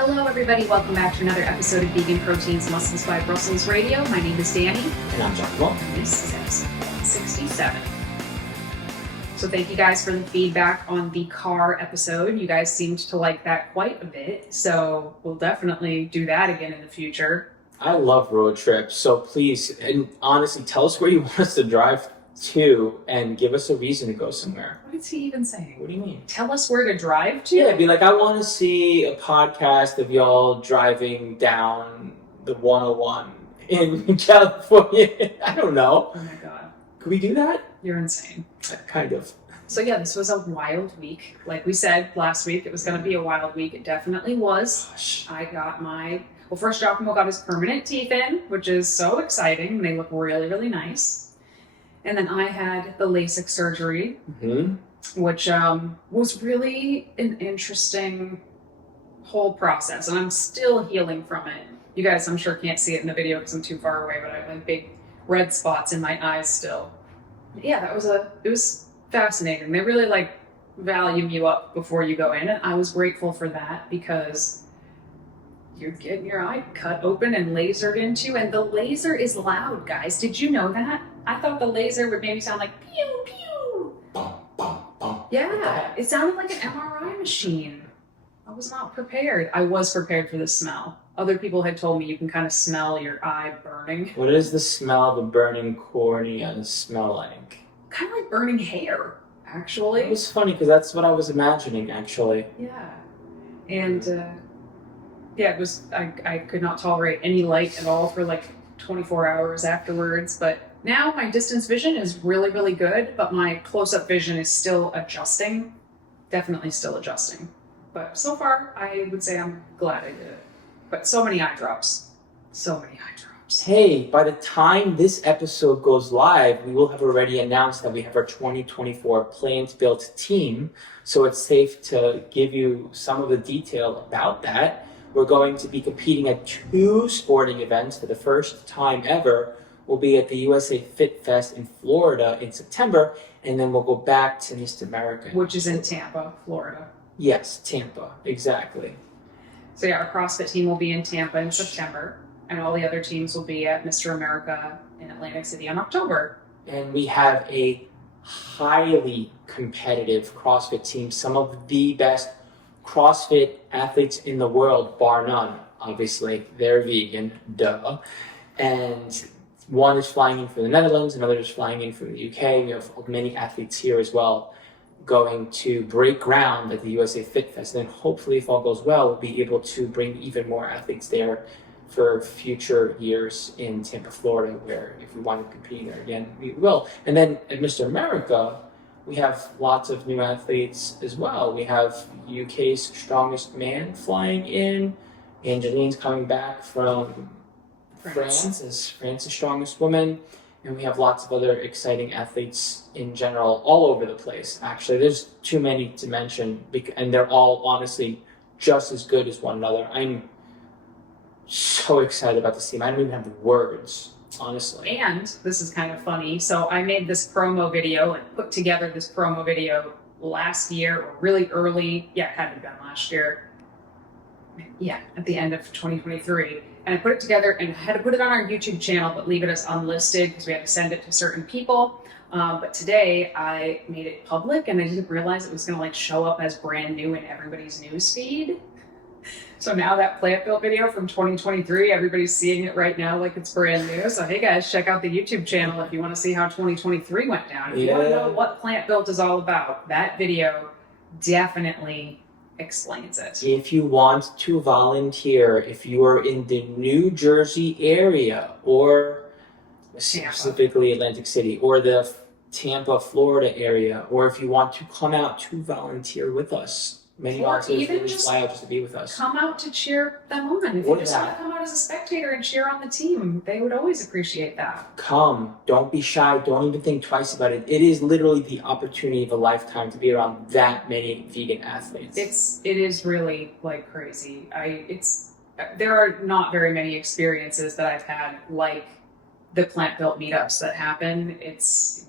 Hello everybody, welcome back to another episode of Vegan Proteins Muscles by Brussels Radio. My name is Danny. And I'm John. This is episode 67. So thank you guys for the feedback on the car episode. You guys seemed to like that quite a bit, so we'll definitely do that again in the future. I love road trips, so please, and honestly, tell us where you want us to drive to and give us a reason to go somewhere. What is he even saying? What do you mean? Tell us where to drive to? Yeah, be like, I want to see a podcast of y'all driving down the 101 in California. I don't know. Oh my god. Could we do that? You're insane. Kind of. So yeah, this was a wild week. Like we said last week, it was going to be a wild week. It definitely was. Gosh. I got first Giacomo got his permanent teeth in, which is so exciting. They look really, really nice. And then I had the LASIK surgery, which was really an interesting whole process. And I'm still healing from it. You guys, I'm sure, can't see it in the video because I'm too far away, but I have like big red spots in my eyes still. Yeah, it was fascinating. They really like value you up before you go in. And I was grateful for that because you're getting your eye cut open and lasered into, and the laser is loud, guys. Did you know that? I thought the laser would maybe sound like pew, pew. Bum, bum, bum. Yeah, it sounded like an MRI machine. I was not prepared. I was prepared for the smell. Other people had told me you can kind of smell your eye burning. What does the smell of a burning cornea smell like? Kind of like burning hair, actually. It was funny because that's what I was imagining, actually. Yeah. And yeah, it was, I could not tolerate any light at all for like 24 hours afterwards, but now my distance vision is really, really good, but my close-up vision is still adjusting. Definitely still adjusting. But so far, I would say I'm glad I did it. But so many eye drops. So many eye drops. Hey, by the time this episode goes live, we will have already announced that we have our 2024 plant-built team, so it's safe to give you some of the detail about that. We're going to be competing at 2 sporting events for the first time ever. We'll be at the USA Fit Fest in Florida in September, and then we'll go back to Mr. America. Which is in Tampa, Florida. Yes, Tampa, exactly. So yeah, our CrossFit team will be in Tampa in September, and all the other teams will be at Mr. America in Atlantic City in October. And we have a highly competitive CrossFit team, some of the best CrossFit athletes in the world, bar none. Obviously, they're vegan, duh. And one is flying in from the Netherlands, another is flying in from the UK. We have many athletes here as well going to break ground at the USA Fit Fest. And then hopefully, if all goes well, we'll be able to bring even more athletes there for future years in Tampa, Florida, where if we want to compete there again, we will. And then at Mr. America, we have lots of new athletes as well. We have UK's strongest man flying in. Angeline's coming back from France as France's strongest woman. And we have lots of other exciting athletes in general all over the place. Actually, there's too many to mention, and they're all honestly just as good as one another. I'm so excited about this team. I don't even have the words, honestly. And this is kind of funny. So I made this promo video and put together this promo video last year, or really early. Yeah, it had to be done last year. Yeah, at the end of 2023. And I put it together and had to put it on our YouTube channel, but leave it as unlisted because we had to send it to certain people. But today I made it public and I didn't realize it was going to like show up as brand new in everybody's newsfeed. So now that plant built video from 2023, everybody's seeing it right now like it's brand new. So hey guys, check out the YouTube channel if you want to see how 2023 went down. If you want to know what plant built is all about, that video definitely explains it. If you want to volunteer, if you are in the New Jersey area or specifically Atlantic City or the Tampa, Florida area, or if you want to come out to volunteer with us, many volunteers really fly out just to be with us. Come out to cheer them on. If you just want to come out as a spectator and cheer on the team, they would always appreciate that. Come. Don't be shy. Don't even think twice about it. It is literally the opportunity of a lifetime to be around that many vegan athletes. It is really like crazy. There are not very many experiences that I've had like the plant-built meetups that happen, it's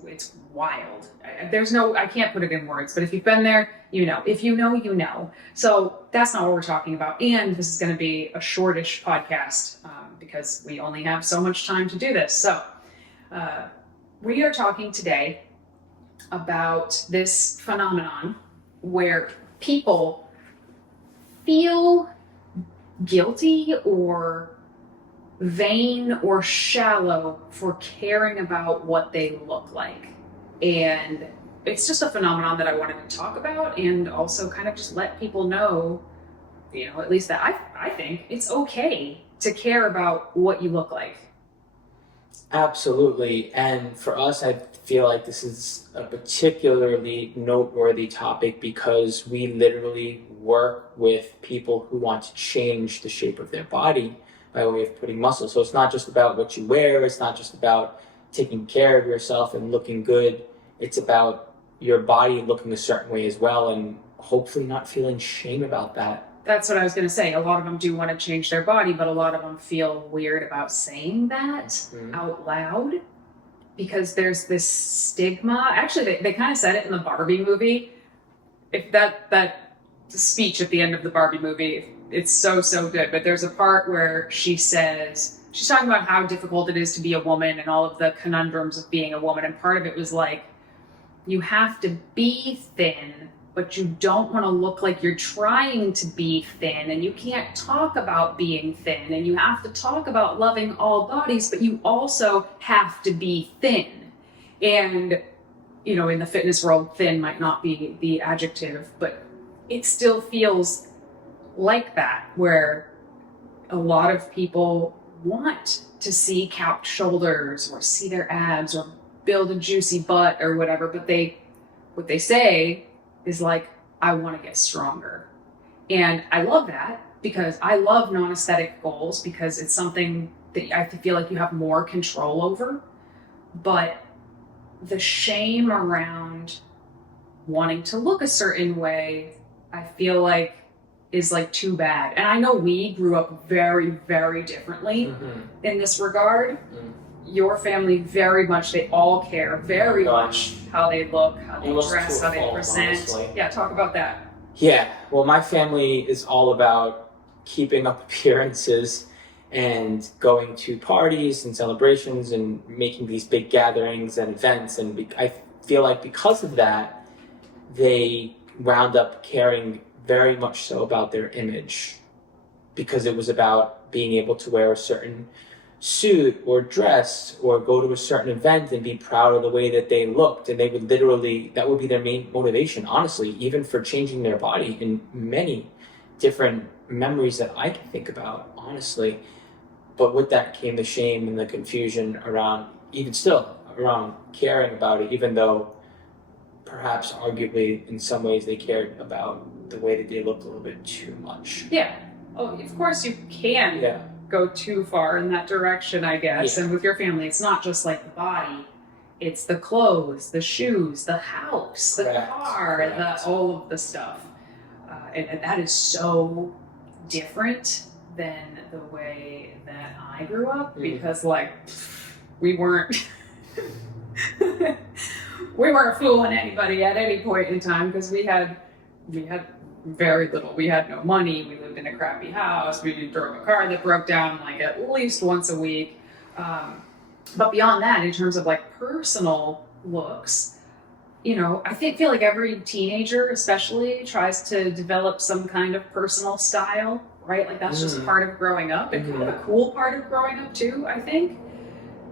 wild. I can't put it in words, but if you've been there, you know. If you know, you know. So that's not what we're talking about. And this is going to be a shortish podcast because we only have so much time to do this. So we are talking today about this phenomenon where people feel guilty or vain or shallow for caring about what they look like. And it's just a phenomenon that I wanted to talk about and also kind of just let people know, you know, at least that I think it's okay to care about what you look like. Absolutely. And for us, I feel like this is a particularly noteworthy topic because we literally work with people who want to change the shape of their body by way of putting muscle. So it's not just about what you wear. It's not just about taking care of yourself and looking good. It's about your body looking a certain way as well and hopefully not feeling shame about that. That's what I was going to say. A lot of them do want to change their body, but a lot of them feel weird about saying that out loud because there's this stigma. Actually, they kind of said it in the Barbie movie. If that speech at the end of the Barbie movie, it's so good. But there's a part where she's talking about how difficult it is to be a woman and all of the conundrums of being a woman. And part of it was like, you have to be thin, but you don't want to look like you're trying to be thin, and you can't talk about being thin, and you have to talk about loving all bodies, but you also have to be thin. And, you know, in the fitness world, thin might not be the adjective, but it still feels like that, where a lot of people want to see capped shoulders or see their abs or build a juicy butt or whatever, but what they say is like, I want to get stronger. And I love that because I love non-aesthetic goals because it's something that I feel like you have more control over. But the shame around wanting to look a certain way, I feel like is like too bad. And I know we grew up very, very differently in this regard. Your family very much, they all care very much how they look, how they dress, how they present. Honestly. Yeah, talk about that. Yeah, well, my family is all about keeping up appearances and going to parties and celebrations and making these big gatherings and events. And I feel like because of that, they wound up caring very much so about their image because it was about being able to wear a certain suit or dress or go to a certain event and be proud of the way that they looked. And they would literally, that would be their main motivation, honestly, even for changing their body in many different memories that I can think about, honestly. But with that came the shame and the confusion around, even still, around caring about it, even though perhaps arguably in some ways they cared about the way that they looked a little bit too much. Yeah. Oh, of course you can go too far in that direction, I guess. Yeah. And with your family, it's not just like the body. It's the clothes, the shoes, the house, the car, all of the stuff. And that is so different than the way that I grew up because like we weren't fooling anybody at any point in time because we had very little. We had no money. We lived in a crappy house. We drove a car that broke down like at least once a week. But beyond that, in terms of like personal looks, you know, I feel like every teenager especially tries to develop some kind of personal style, right? Like that's just part of growing up and kind of a cool part of growing up too, I think.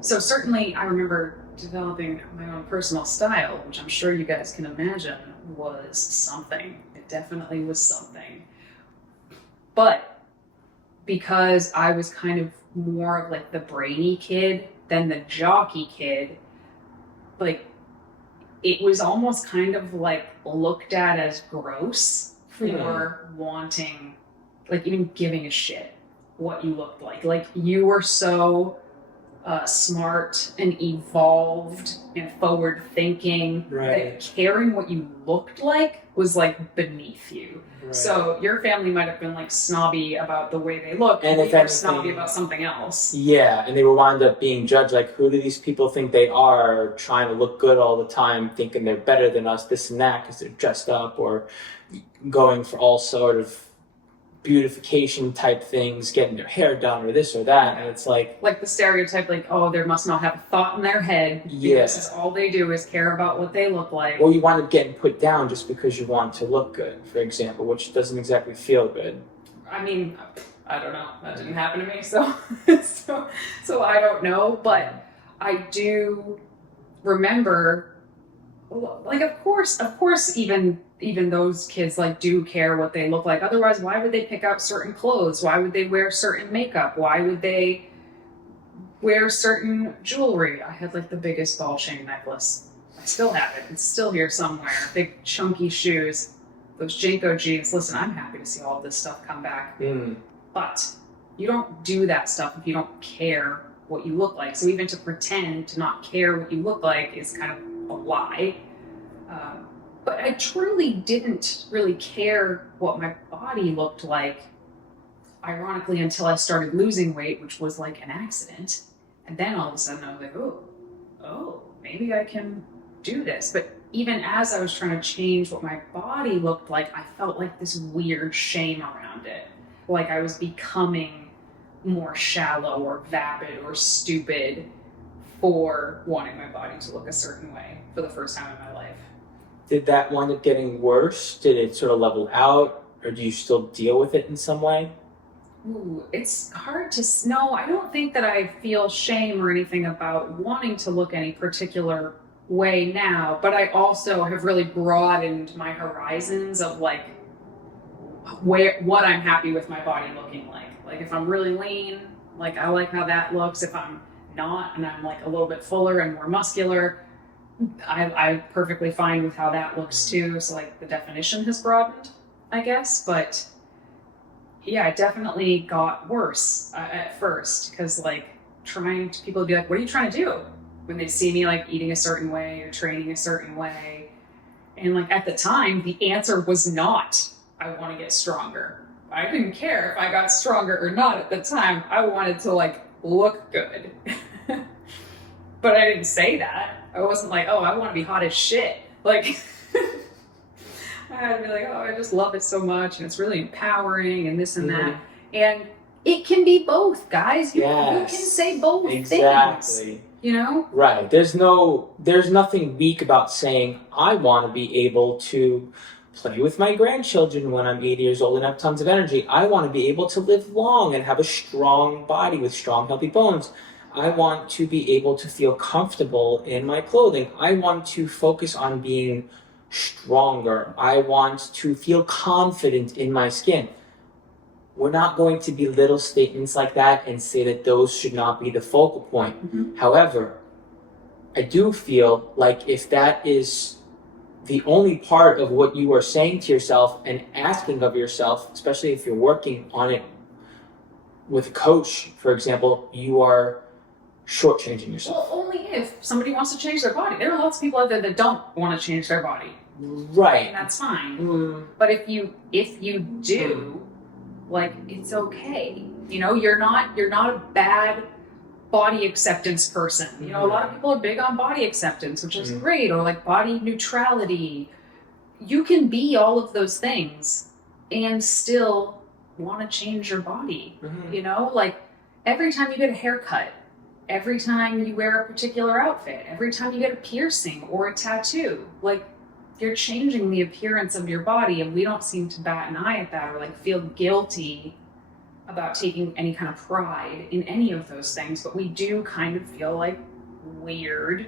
So certainly I remember developing my own personal style, which I'm sure you guys can imagine was something. It definitely was something. But because I was kind of more of like the brainy kid than the jockey kid, like it was almost kind of like looked at as gross for wanting, like even giving a shit what you looked like. Like you were so smart and evolved and forward thinking, that caring what you looked like was like beneath you. Right. So your family might have been like snobby about the way they look, and they were snobby about something else. Yeah, and they were wound up being judged like, who do these people think they are, trying to look good all the time, thinking they're better than us, this and that, because they're dressed up or going for all sort of beautification type things, getting their hair done or this or that, and it's like the stereotype, like, oh, they must not have a thought in their head. Yeah, this is all they do is care about what they look like. Or you wind up getting put down just because you want to look good, for example, which doesn't exactly feel good. I mean, I don't know. That didn't happen to me, so so I don't know, but I do remember, like, of course, even those kids like do care what they look like. Otherwise, why would they pick out certain clothes? Why would they wear certain makeup? Why would they wear certain jewelry? I had like the biggest ball chain necklace. I still have it. It's still here somewhere. Big chunky shoes, those Janko jeans. Listen, I'm happy to see all of this stuff come back. But you don't do that stuff if you don't care what you look like. So even to pretend to not care what you look like is kind of a lie. But I truly didn't really care what my body looked like, ironically, until I started losing weight, which was like an accident. And then all of a sudden I was like, oh, maybe I can do this. But even as I was trying to change what my body looked like, I felt like this weird shame around it. Like I was becoming more shallow or vapid or stupid for wanting my body to look a certain way for the first time in my life. Did that wind up getting worse? Did it sort of level out, or do you still deal with it in some way? Ooh, it's hard to know. I don't think that I feel shame or anything about wanting to look any particular way now, but I also have really broadened my horizons of like what I'm happy with my body looking like. Like if I'm really lean, like I like how that looks. If I'm not and I'm like a little bit fuller and more muscular, I'm perfectly fine with how that looks too. So like the definition has broadened, I guess. But yeah, it definitely got worse at first because like people would be like, what are you trying to do? When they see me like eating a certain way or training a certain way. And like at the time, the answer was not, I want to get stronger. I didn't care if I got stronger or not at the time. I wanted to like look good. But I didn't say that. I wasn't like, oh, I want to be hot as shit. Like, I had to be like, oh, I just love it so much, and it's really empowering, and this and that. And it can be both, guys. You can say both things. You know? Right. There's nothing weak about saying, I want to be able to play with my grandchildren when I'm 80 years old and have tons of energy. I want to be able to live long and have a strong body with strong, healthy bones. I want to be able to feel comfortable in my clothing. I want to focus on being stronger. I want to feel confident in my skin. We're not going to belittle statements like that and say that those should not be the focal point. However, I do feel like if that is the only part of what you are saying to yourself and asking of yourself, especially if you're working on it with a coach, for example, you are shortchanging yourself. Well, only if somebody wants to change their body. There are lots of people out there that don't want to change their body. Right. And that's fine. But if you do, like, it's okay. You know, you're not a bad body acceptance person. You know, a lot of people are big on body acceptance, which is great, or like body neutrality. You can be all of those things and still want to change your body. You know, like every time you get a haircut, every time you wear a particular outfit, every time you get a piercing or a tattoo, like you're changing the appearance of your body, and we don't seem to bat an eye at that or like feel guilty about taking any kind of pride in any of those things. But we do kind of feel like weird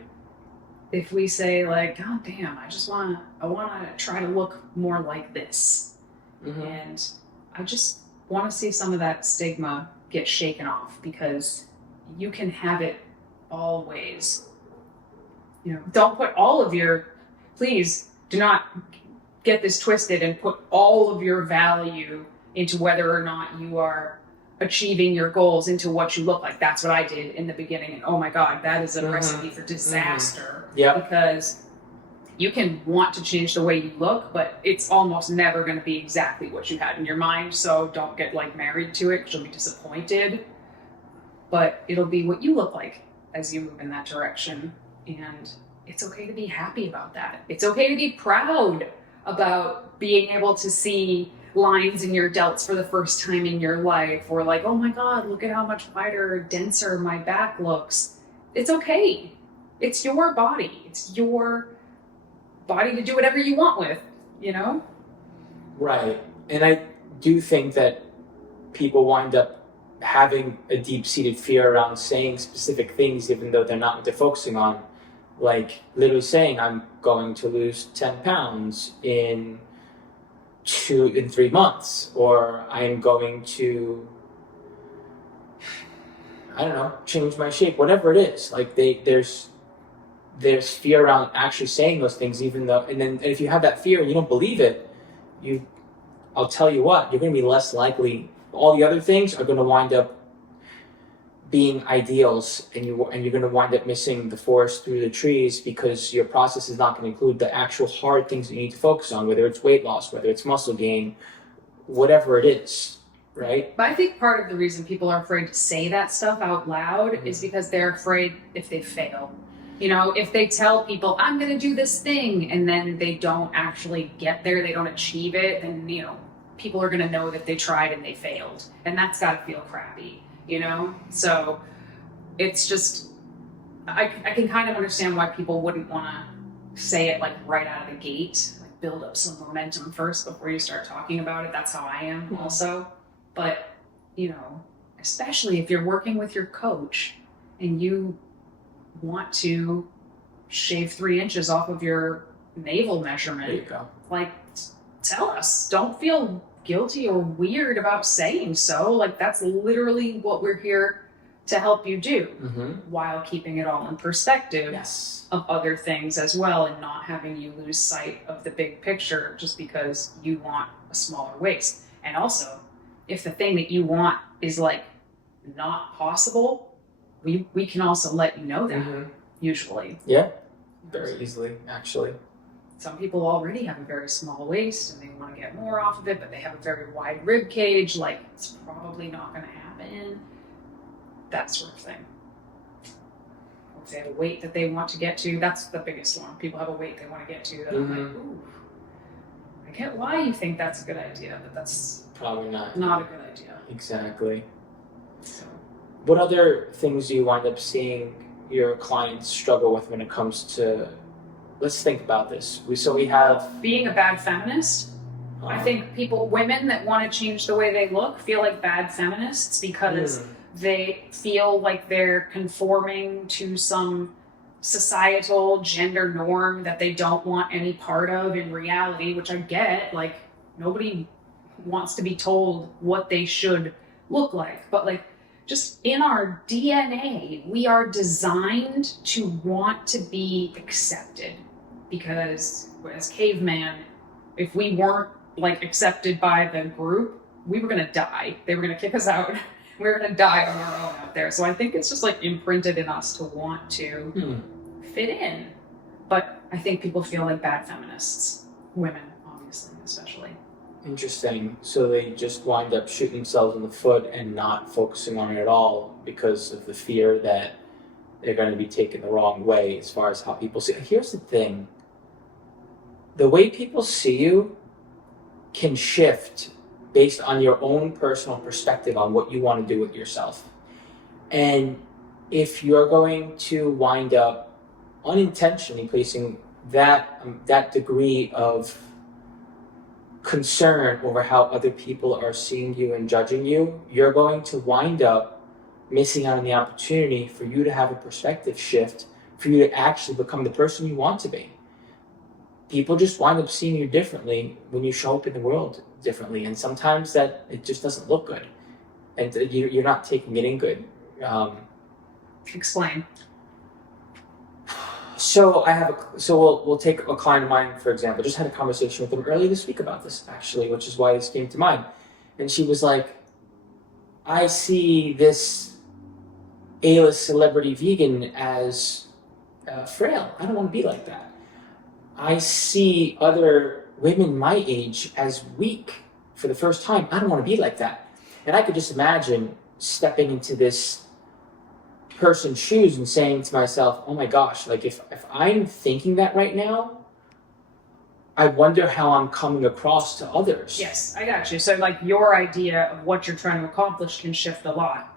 if we say like, God damn, I want to try to look more like this. And I just want to see some of that stigma get shaken off, because you can have it all ways. You know, don't put all of please do not get this twisted and put all of your value into whether or not you are achieving your goals into what you look like. That's what I did in the beginning. And oh my God, that is a recipe for disaster. Yeah. Because you can want to change the way you look, but it's almost never going to be exactly what you had in your mind. So don't get like married to it, because you'll be disappointed. But it'll be what you look like as you move in that direction. And it's okay to be happy about that. It's okay to be proud about being able to see lines in your delts for the first time in your life, or like, oh my God, look at how much wider, denser my back looks. It's okay. It's your body. It's your body to do whatever you want with, you know? Right. And I do think that people wind up having a deep-seated fear around saying specific things, even though they're not what they're focusing on. Like literally saying, I'm going to lose 10 pounds in 3 months, or I'm going to, I don't know, change my shape, whatever it is. Like there's fear around actually saying those things, even though, and if you have that fear and you don't believe it, I'll tell you what, you're going to be less likely. All the other things are going to wind up being ideals, and you're going to wind up missing the forest through the trees, because your process is not going to include the actual hard things that you need to focus on, whether it's weight loss, whether it's muscle gain, whatever it is, right? But I think part of the reason people are afraid to say that stuff out loud is because they're afraid if they fail. You know, if they tell people, I'm going to do this thing, and then they don't actually get there, they don't achieve it, then, you know, people are going to know that they tried and they failed. And that's got to feel crappy, you know? So it's just, I can kind of understand why people wouldn't want to say it like right out of the gate, like build up some momentum first before you start talking about it. That's how I am also. But, you know, especially if you're working with your coach and you want to shave 3 inches off of your navel measurement, There you go. like, tell us. Don't feel guilty or weird about saying so. Like, that's literally what we're here to help you do, while keeping it all in perspective of other things as well, and not having you lose sight of the big picture just because you want a smaller waist. And also, if the thing that you want is like not possible, we can also let you know that, usually. Yeah, very easily, actually. Some people already have a very small waist and they want to get more off of it, but they have a very wide rib cage. Like, it's probably not going to happen. That sort of thing. Or if they have a weight that they want to get to, that's the biggest one. People have a weight they want to get to that I'm like, ooh, I get why you think that's a good idea, but that's probably not a good idea. Exactly. So. What other things do you wind up seeing your clients struggle with when it comes to, let's think about this. We have being a bad feminist. I think women that want to change the way they look feel like bad feminists because they feel like they're conforming to some societal gender norm that they don't want any part of in reality, which I get. Like, nobody wants to be told what they should look like, but like, just in our DNA, we are designed to want to be accepted, because as caveman, if we weren't like accepted by the group, we were going to die. They were going to kick us out. We were going to die on our own out there. So I think it's just like imprinted in us to want to fit in. But I think people feel like bad feminists, women, obviously, especially. Interesting. So they just wind up shooting themselves in the foot and not focusing on it at all because of the fear that they're going to be taken the wrong way as far as how people see. Here's the thing. The way people see you can shift based on your own personal perspective on what you want to do with yourself. And if you're going to wind up unintentionally placing that degree of concern over how other people are seeing you and judging you, you're going to wind up missing out on the opportunity for you to have a perspective shift, for you to actually become the person you want to be. People just wind up seeing you differently when you show up in the world differently, and sometimes that it just doesn't look good, and you're not taking it in good. Explain. So we'll take a client of mine, for example. Just had a conversation with them earlier this week about this, actually, which is why this came to mind. And she was like, I see this A-list celebrity vegan as frail. I don't want to be like that. I see other women my age as weak for the first time. I don't want to be like that. And I could just imagine stepping into this person's shoes and saying to myself, oh my gosh, like if I'm thinking that right now, I wonder how I'm coming across to others. Yes, I got you. So like your idea of what you're trying to accomplish can shift a lot.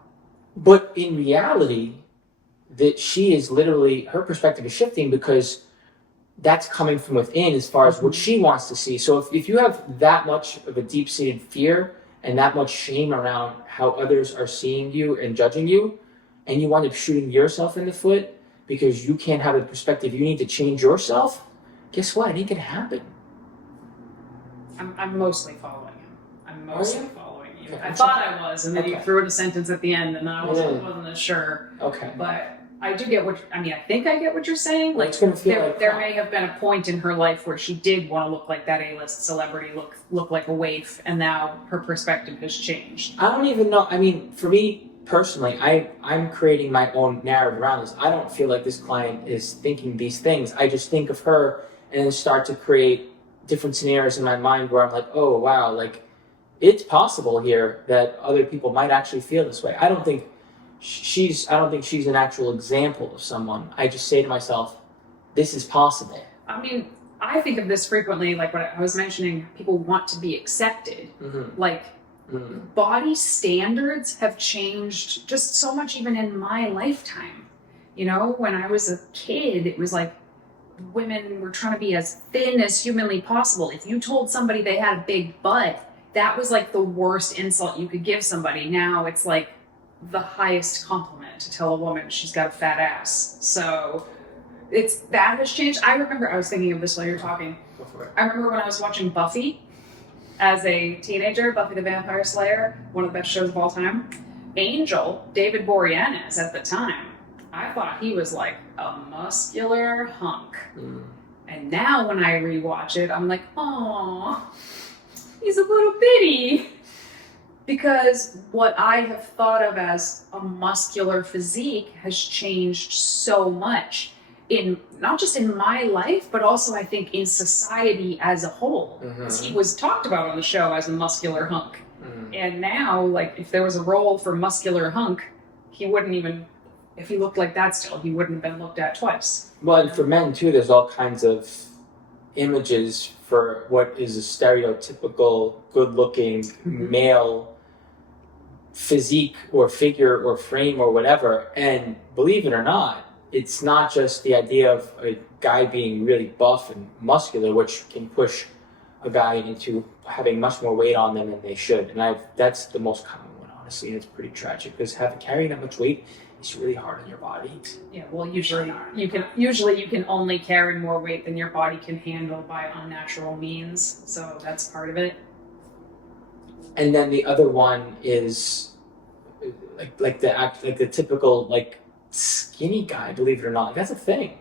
But in reality, that she is literally, her perspective is shifting because that's coming from within as far as what she wants to see. So if you have that much of a deep-seated fear and that much shame around how others are seeing you and judging you, and you wind up shooting yourself in the foot because you can't have the perspective you need to change yourself, guess what? It ain't gonna happen. I'm mostly following you. I'm mostly following you. Okay. I thought I was, and then you Okay. threw in a sentence at the end, and I wasn't as sure. Okay. But I do get what, I think I get what you're saying. Like, It's gonna feel like there crap. may have been a point in her life where she did want to look like that A-list celebrity, look like a waif, and now her perspective has changed. I don't even know. I mean, for me personally, I'm creating my own narrative around this. I don't feel like this client is thinking these things. I just think of her and then start to create different scenarios in my mind where I'm like, oh wow, like it's possible here that other people might actually feel this way. I don't think she's an actual example of someone. I just say to myself, this is possible. I mean, I think of this frequently, like what I was mentioning, people want to be accepted. Mm-hmm. Like, Mm-hmm. body standards have changed just so much even in my lifetime. You know, when I was a kid, it was like women were trying to be as thin as humanly possible. If you told somebody they had a big butt, that was like the worst insult you could give somebody. Now it's like the highest compliment to tell a woman she's got a fat ass. So that has changed. I remember, I was thinking of this while you're talking. Go for it. I remember when I was watching Buffy as a teenager, Buffy the Vampire Slayer, one of the best shows of all time. Angel, David Boreanaz at the time, I thought he was like a muscular hunk. Mm. And now when I rewatch it, I'm like, oh, he's a little bitty. Because what I have thought of as a muscular physique has changed so much. In not just in my life, but also I think in society as a whole. Mm-hmm. He was talked about on the show as a muscular hunk. Mm. And now, like, if there was a role for muscular hunk, he wouldn't even, if he looked like that still, he wouldn't have been looked at twice. Well, and for men too, there's all kinds of images for what is a stereotypical good-looking male physique or figure or frame or whatever. And believe it or not, it's not just the idea of a guy being really buff and muscular, which can push a guy into having much more weight on them than they should. And that's the most common one, honestly, and it's pretty tragic because carrying that much weight is really hard on your body. Yeah, well, usually you can only carry more weight than your body can handle by unnatural means. So that's part of it. And then the other one is like the typical like skinny guy, believe it or not. That's a thing.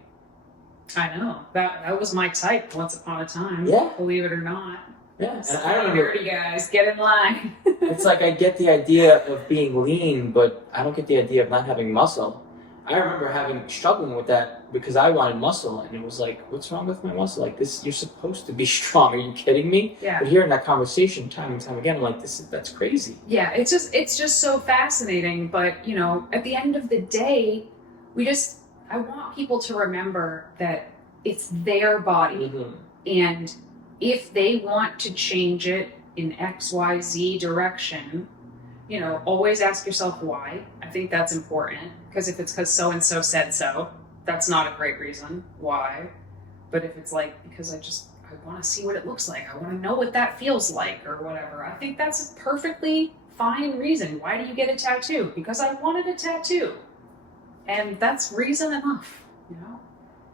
I know. That was my type once upon a time. Yeah. Believe it or not. Yeah. And So I remember, dirty guys, get in line. it's like I get the idea of being lean, but I don't get the idea of not having muscle. I remember struggling with that because I wanted muscle, and it was like, what's wrong with my muscle? Like this, you're supposed to be strong. Are you kidding me? Yeah. But hearing that conversation time and time again, I'm like, that's crazy. Yeah, it's just so fascinating. But you know, at the end of the day, I want people to remember that it's their body. Mm-hmm. And if they want to change it in XYZ direction, you know, always ask yourself why. I think that's important. Because if it's because so-and-so said so, that's not a great reason why. But if it's like, because I want to see what it looks like, I want to know what that feels like or whatever, I think that's a perfectly fine reason. Why do you get a tattoo? Because I wanted a tattoo. And that's reason enough, you know?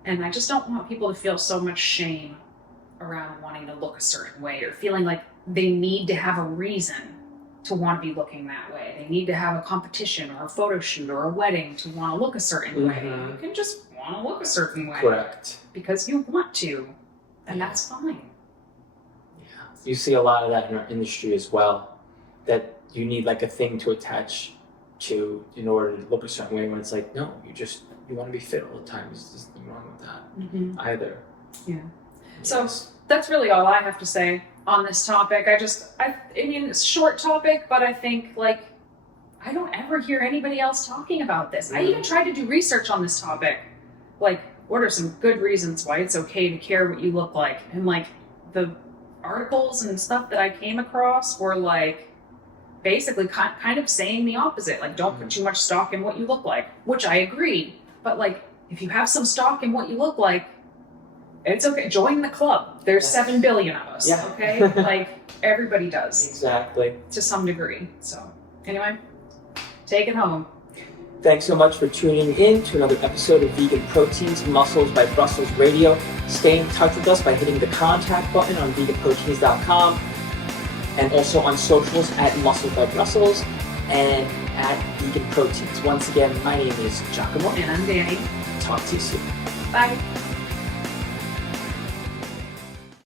And I just don't want people to feel so much shame around wanting to look a certain way or feeling like they need to have a reason to want to be looking that way. They need to have a competition or a photo shoot or a wedding to want to look a certain way. You can just want to look a certain way. Correct. Because you want to, and that's fine. Yeah. You see a lot of that in our industry as well, that you need like a thing to attach to in order to look a certain way, when it's like, no, you want to be fit all the time. There's nothing wrong with that either. Yeah. So that's really all I have to say on this topic. I mean, it's a short topic, but I think like I don't ever hear anybody else talking about this. I even tried to do research on this topic. Like, what are some good reasons why it's okay to care what you look like? And like the articles and stuff that I came across were like basically kind of saying the opposite. Like, don't put too much stock in what you look like, which I agree. But like, if you have some stock in what you look like, it's okay. Join the club. There's 7 billion of us. Yeah. Okay. Like everybody does. Exactly. To some degree. So anyway, take it home. Thanks so much for tuning in to another episode of Vegan Proteins, Muscles by Brussels Radio. Stay in touch with us by hitting the contact button on VeganProteins.com and also on socials at Muscles by Brussels and at Vegan Proteins. Once again, my name is Giacomo. And I'm Danny. Talk to you soon. Bye.